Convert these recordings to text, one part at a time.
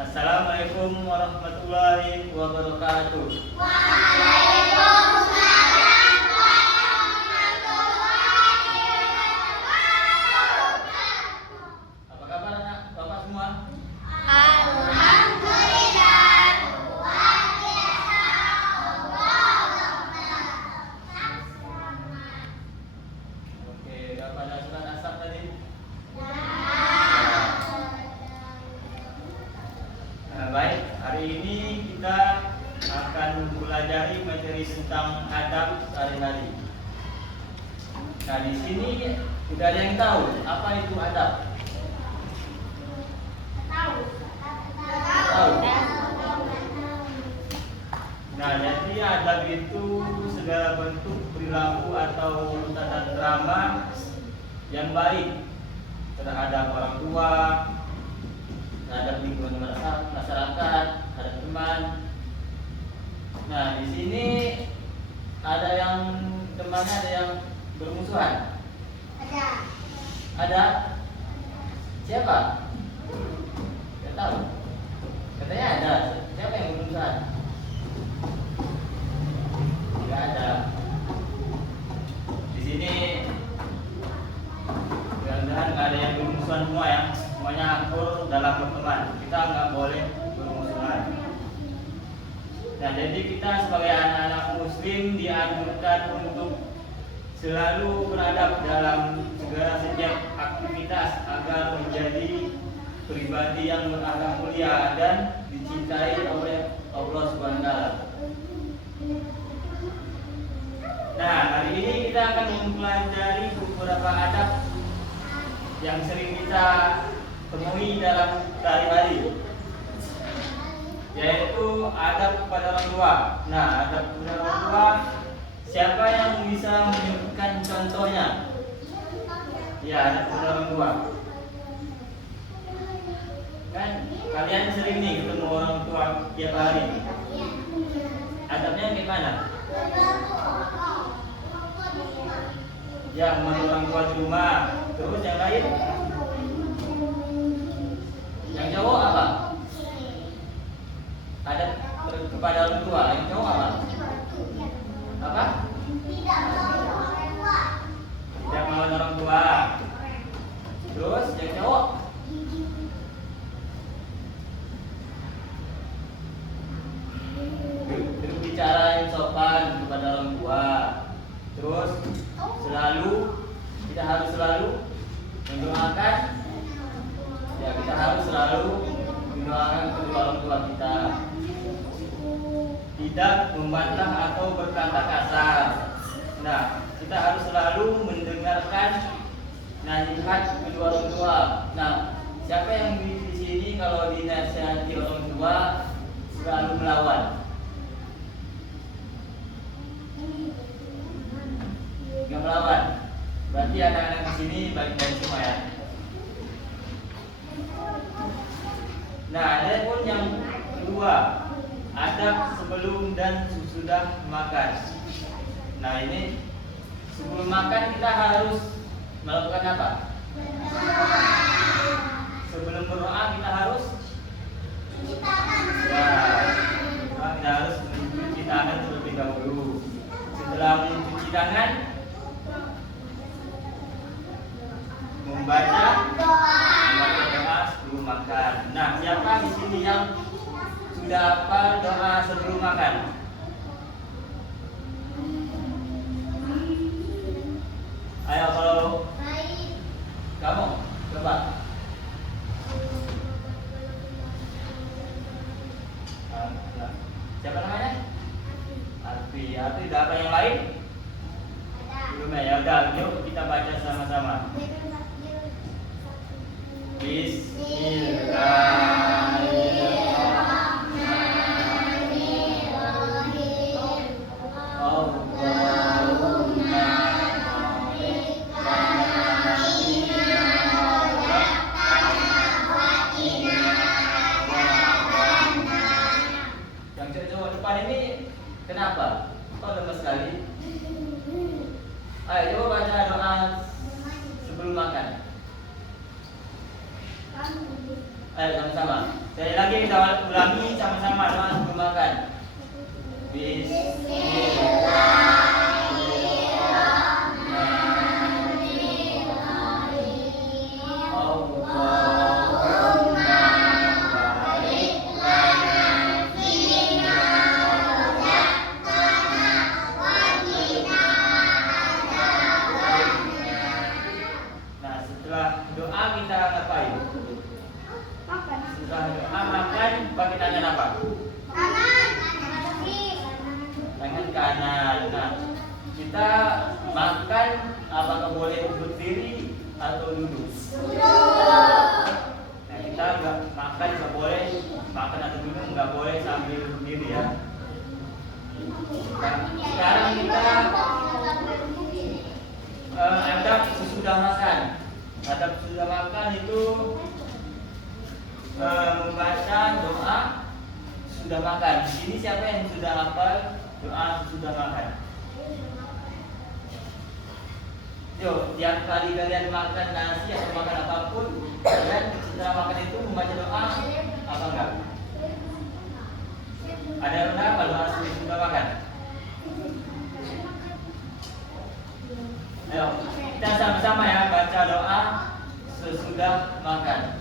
Assalamualaikum warahmatullahi wabarakatuh. Apa kabar anak bapak semua? Oke, udah pada surat asap tadi? Baik, hari ini kita akan mempelajari materi tentang adab sehari-hari. Nah, di sini udah ada yang tahu apa itu adab? Tahu. Nah, jadi adab itu segala bentuk perilaku atau tata krama yang baik terhadap orang tua, terhadap lingkungan masyarakat, terhadap teman. Nah, di sini ada yang temannya ada yang bermusuhan. Ada? Siapa? Tidak tahu. Katanya ada. Siapa yang bermusuhan? Tidak ada. Di sini mudah-mudahan nggak ada yang bermusuhan semua ya. Semuanya akur dalam berteman. Kita nggak boleh bermusuhan. Nah, jadi kita sebagai anak-anak muslim dianjurkan untuk selalu beradab dalam segala setiap aktivitas agar menjadi pribadi yang berakhlak mulia dan dicintai oleh Allah Subhanahu wa taala. Nah, hari ini kita akan mempelajari beberapa adab yang sering kita temui dalam sehari-hari, yaitu adab kepada orang tua. Nah, adab kepada orang tua, siapa yang bisa menyebutkan contohnya? Ya, adab kepada orang tua. Kan kalian sering nih ketemu orang tua tiap hari. Adabnya gimana? Ya, memanggil orang tua di rumah. Terus yang lain? Yang cowok apa? Ada kepada orang tua. Yang cowok apa? Apa? Tidak melawan orang tua. Terus yang cowok? Berbicara yang sopan kepada orang tua. Terus kita harus selalu mendoakan. Ya, kita harus selalu mendoakan kedua orang tua kita. Tidak membantah atau berkata kasar. Nah, kita harus selalu mendengarkan nasihat kedua orang tua. Nah, siapa yang di sini kalau dinasihati orang tua selalu melawan? Nggak melawan. Berarti anak-anak di sini baik-baik semua ya. Nah, ada pun yang kedua, adab sebelum dan sesudah makan. Nah, ini sebelum makan kita harus melakukan apa? Sebelum berdoa kita harus kita harus mencuci tangan terlebih dahulu. Setelah mencuci tangan, membaca doa sebelum makan. Nah, siapa di sini yang sudah hafal doa sebelum makan? Ayo, kalau kamu coba. Siapa namanya? Arfi. Arfi, ada apa yang lain? Belum ya. Udah, yuk kita baca sama-sama. Bismillahirrahmanirrahim. Allahumma barik lana fima razaqtana wa qina adzabannar. Yang cowok depan ini kenapa? Kok lemes sekali? Ayo sama-sama. Sekali lagi kita ulangi sama-sama doa sebelum makan. Nah, setelah doa kita ngapain? Setelah doa makan pakai tangan apa? Tangan kanan. Nah, kita makan apakah boleh berdiri atau duduk? Nah, kita nggak makan nggak boleh makan atau duduk nggak boleh sambil berdiri ya. Nah, sekarang kita adab sesudah makan. Adab sesudah makan itu membaca doa sudah makan. Ini siapa yang sudah hafal doa sudah makan? Yo, tiap kali kalian makan nasi atau makan apapun, kalian setelah makan itu membaca doa apa enggak? Ada berapa doa sudah makan? Ayo, kita sama-sama ya baca doa sesudah makan.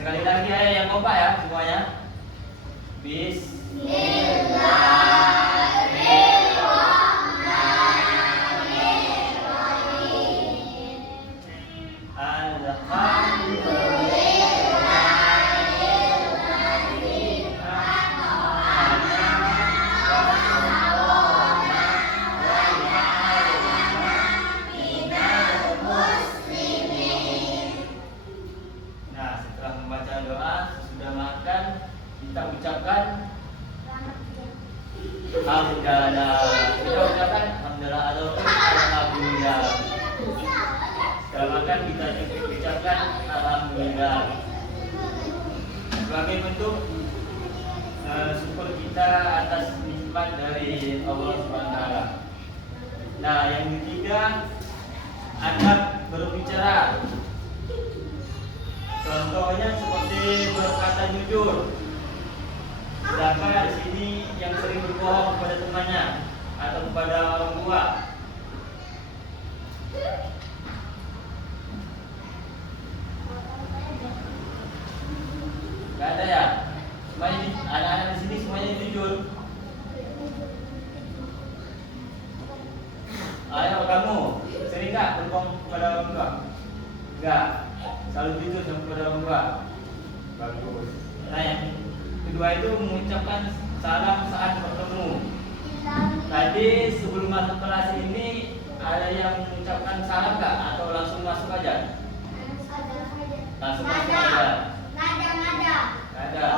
Sekali lagi ayat yang kompak ya semuanya. Kita ucapkan alhamdulillah. Kita ucapkan alhamdulillah atau alhamdulillah. Setelah makan kita ucapkan alhamdulillah sebagai bentuk syukur kita atas nikmat dari Allah SWT. Nah, yang ketiga adab berbicara. Contohnya seperti berkata jujur. Siapa di sini yang sering berbohong kepada temannya atau kepada orang tua? Gak ada ya? Semuanya anak-anak di sini semuanya jujur. Ayo kamu sering nggak berbohong kepada orang tua? Enggak. Selalu jujur sama kepada orang tua. Bagus. Nah, yang kedua itu mengucapkan salam saat bertemu. Tadi sebelum masuk kelas ini ada yang mengucapkan salam nggak atau langsung masuk aja? Langsung masuk aja. Ada.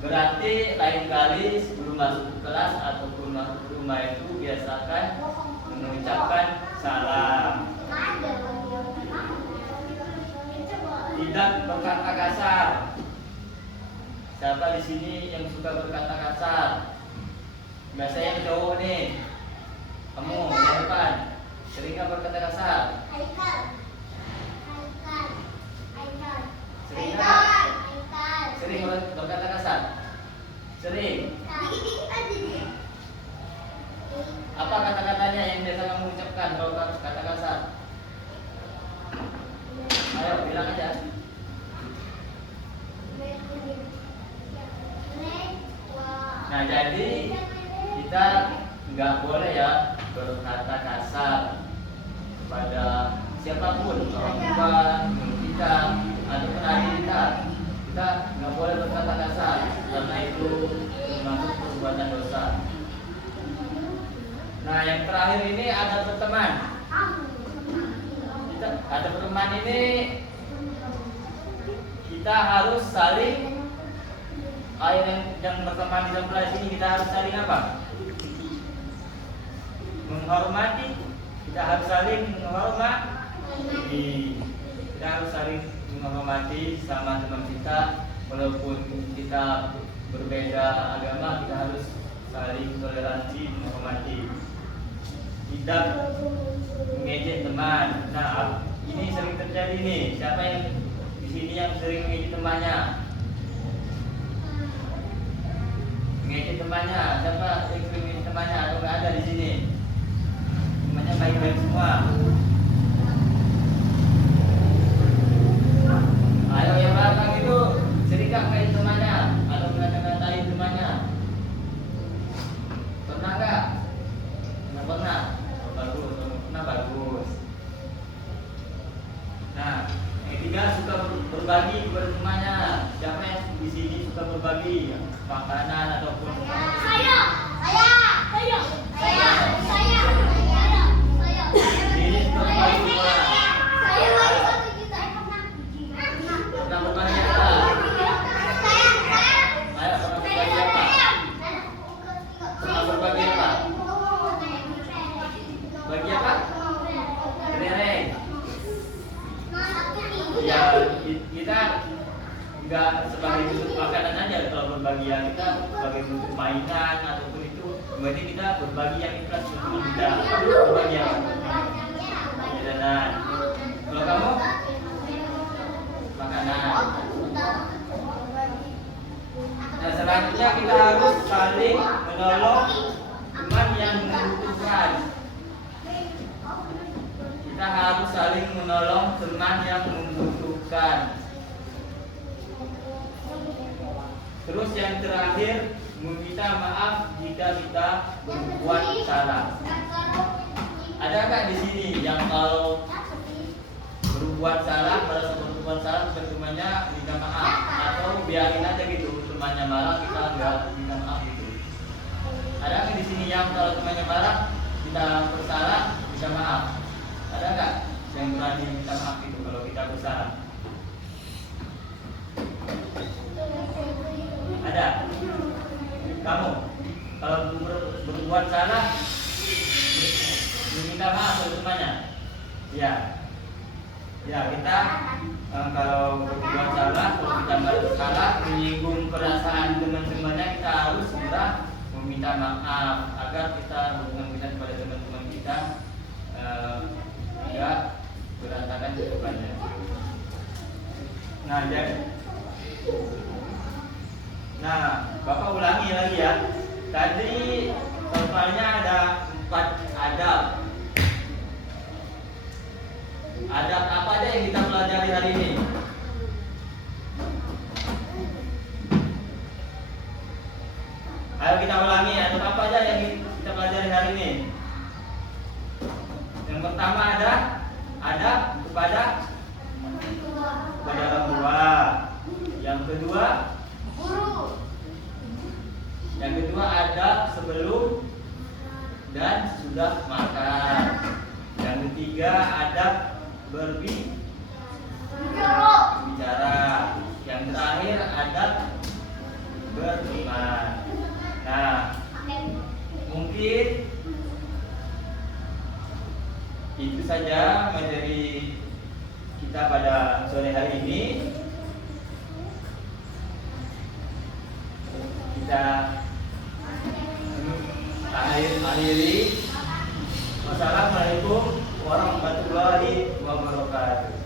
Berarti lain kali sebelum masuk ke kelas ataupun masuk ke rumah itu biasakan mengucapkan salam. Tidak berkata kasar. Siapa di sini yang suka berkata kasar? Biasanya cowok nih. Kamu di depan sering nggak berkata kasar? Sering nggak? Sering berkata kasar? Sering. Apa kata-katanya yang biasa kamu ucapkan kalau kata kasar? Ayo bilang aja. Nah, jadi kita nggak boleh ya berkata kasar kepada siapapun, orang tua kita ataupun adik kita. Kita nggak boleh berkata kasar karena itu termasuk perbuatan dosa. Nah, yang terakhir ini ada berteman. Ada berteman ini kita harus saling ayat yang pertama di sebelah sini kita harus saling apa? Menghormati. Kita harus saling menghormati. Kita harus saling menghormati sama teman kita, walaupun kita berbeda agama, kita harus saling toleransi, menghormati. Tidak mengejek teman. Nah, ini sering terjadi nih. Siapa yang di sini yang sering mengejek temannya? Mengejek temannya, siapa yang sering mengejek temannya? Atau nggak ada di sini? Temannya baik-baik semua. Ayo yang belakang itu sering nggak mengejek temannya? Atau ngata-ngatain temannya? Pernah nggak? Nggak pernah. Oh, bagus, pernah bagus. Nah, yang ketiga suka berbagi kepada temannya. Siapa yang di sini suka berbagi makanan ataupun Saya. Ini suka berbagi semua. Pernah berbagi apa? Ayo, pernah berbagi apa? Pernah berbagi apa? Bagi apa? Kelereng. Ya, kita nggak sebagai bentuk makanan aja kalau berbagi, ya kita sebagai bentuk mainan ataupun itu berarti kita berbagi yang ikhlas untuk teman kita. Berbagi apa? Jajanan. Kalau kamu makanan. Nah, selanjutnya kita harus saling menolong teman yang membutuhkan. Kita harus saling menolong teman yang membutuhkan. Terus yang terakhir, meminta maaf jika kita berbuat salah. Ada nggak di sini yang kalau berbuat salah, pada saat berbuat salah temannya minta maaf, atau biarin aja gitu temannya marah kita nggak minta maaf gitu? Ada nggak di sini yang kalau temannya marah kita bersalah minta maaf? Ada nggak yang berani minta maaf itu kalau kita bersalah? Ada? Kamu kalau berbuat salah meminta maaf ke temannya? Ya. Ya, kita kalau berbuat salah, kalau kita salah menyinggung perasaan teman-temannya, kita harus segera meminta maaf agar kita hubungan kita kepada teman-teman kita tidak berantakan ke depannya. Nah, Bapak ulangi lagi ya. Tadi totalnya ada 4 adab. Adab apa aja yang kita pelajari hari ini? Ayo kita ulangi, adab apa aja yang kita pelajari hari ini? Yang pertama ada adab kepada orang tua. Yang kedua Guru. Yang kedua adab sebelum dan sudah makan. Yang ketiga adab berbicara. Yang terakhir adab beriman. Nah, mungkin itu saja materi kita pada sore hari ini. Kita akhiri. Wassalamualaikum warahmatullahi wabarakatuh.